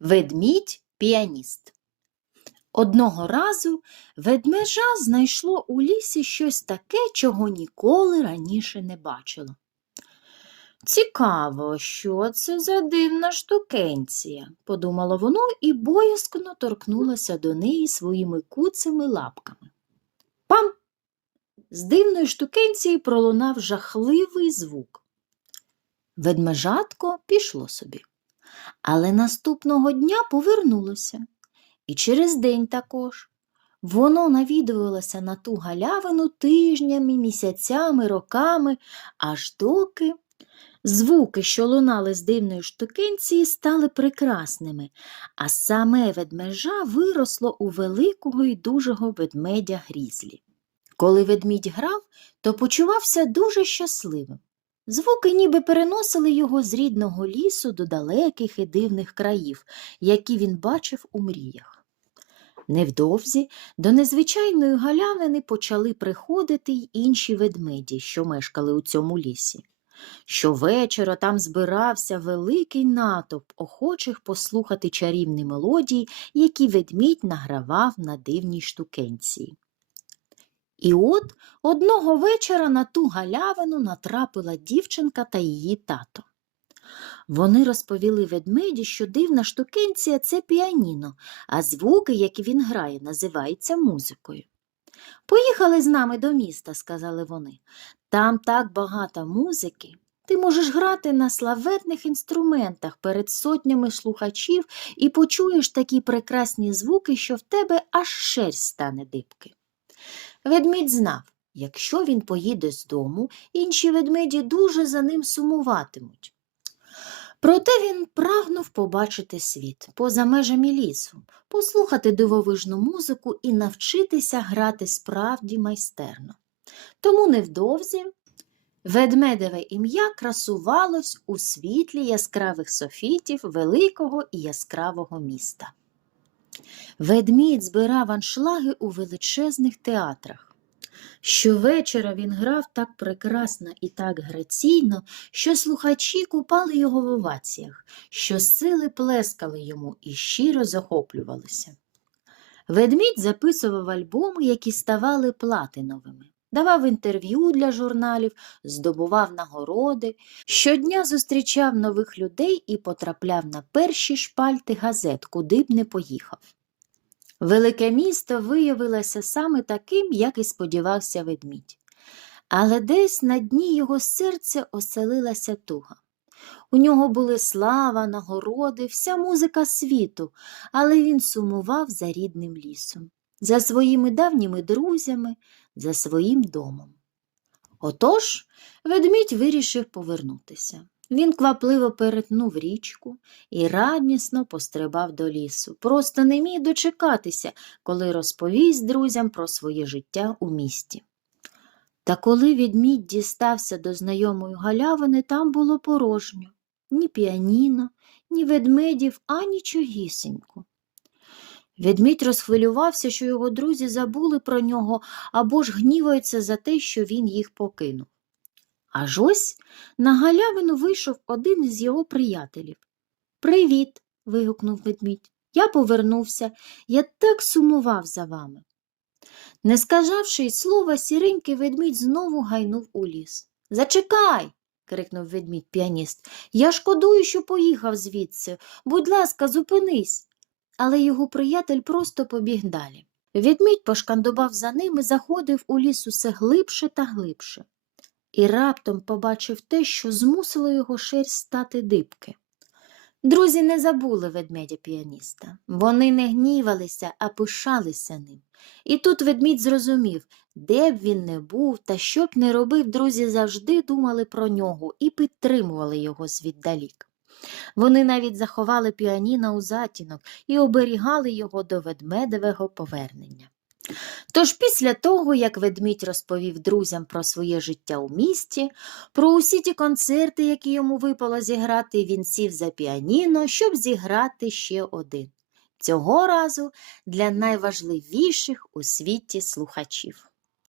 Ведмідь піаніст. Одного разу ведмежа знайшло у лісі щось таке, чого ніколи раніше не бачило. Цікаво, що це за дивна штукенція, подумало воно і боязкно торкнулося до неї своїми куцими лапками. Пам! З дивної штукенції пролунав жахливий звук. Ведмежатко пішло собі. Але наступного дня повернулося. І через день також. Воно навідувалося на ту галявину тижнями, місяцями, роками, аж доки звуки, що лунали з дивної штукенції, стали прекрасними, а саме ведмежа виросло у великого і дужого ведмедя грізлі. Коли ведмідь грав, то почувався дуже щасливим. Звуки ніби переносили його з рідного лісу до далеких і дивних країв, які він бачив у мріях. Невдовзі до незвичайної галявини почали приходити й інші ведмеді, що мешкали у цьому лісі. Щовечора там збирався великий натовп охочих послухати чарівні мелодії, які ведмідь награвав на дивній штукенції. І от одного вечора на ту галявину натрапила дівчинка та її тато. Вони розповіли ведмеді, що дивна штукенція це піаніно, а звуки, які він грає, називаються музикою. Поїхали з нами до міста, сказали вони. Там так багато музики. Ти можеш грати на славетних інструментах перед сотнями слухачів і почуєш такі прекрасні звуки, що в тебе аж шерсть стане дибки. Ведмідь знав, якщо він поїде з дому, інші ведмеді дуже за ним сумуватимуть. Проте він прагнув побачити світ поза межами лісу, послухати дивовижну музику і навчитися грати справді майстерно. Тому невдовзі ведмедеве ім'я красувалось у світлі яскравих софітів великого і яскравого міста. Ведмідь збирав аншлаги у величезних театрах. Щовечора він грав так прекрасно і так граційно, що слухачі купали його в оваціях, що сили плескали йому і щиро захоплювалися. Ведмідь записував альбоми, які ставали платиновими, давав інтерв'ю для журналів, здобував нагороди, щодня зустрічав нових людей і потрапляв на перші шпальти газет, куди б не поїхав. Велике місто виявилося саме таким, як і сподівався ведмідь. Але десь на дні його серця оселилася туга. У нього були слава, нагороди, вся музика світу, але він сумував за рідним лісом, за своїми давніми друзями, за своїм домом. Отож ведмідь вирішив повернутися. Він квапливо перетнув річку і радісно пострибав до лісу. Просто не міг дочекатися, коли розповість друзям про своє життя у місті. Та коли відмідь дістався до знайомої галявини, там було порожньо ні піаніно, ні ведмедів, ані чогісінько. Ведмідь розхвилювався, що його друзі забули про нього або ж гніваються за те, що він їх покинув. Аж ось на галявину вийшов один із його приятелів. Привіт. вигукнув ведмідь. Я повернувся, я так сумував за вами. Не сказавши й слова, сіренький ведмідь знову гайнув у ліс. Зачекай. крикнув ведмідь піаніст. Я шкодую, що поїхав звідси. Будь ласка, зупинись. Але його приятель просто побіг далі. Ведмідь пошкандубав за ним і заходив у ліс усе глибше та глибше і раптом побачив те, що змусило його шерсть стати дибки. Друзі не забули ведмедя піаніста. Вони не гнівалися, а пишалися ним. І тут ведмідь зрозумів, де б він не був та що б не робив, друзі завжди думали про нього і підтримували його звіддалік. Вони навіть заховали піаніно у затінок і оберігали його до ведмедевого повернення. Тож після того, як ведмідь розповів друзям про своє життя у місті, про усі ті концерти, які йому випало зіграти, він сів за піаніно, щоб зіграти ще один. Цього разу для найважливіших у світі слухачів.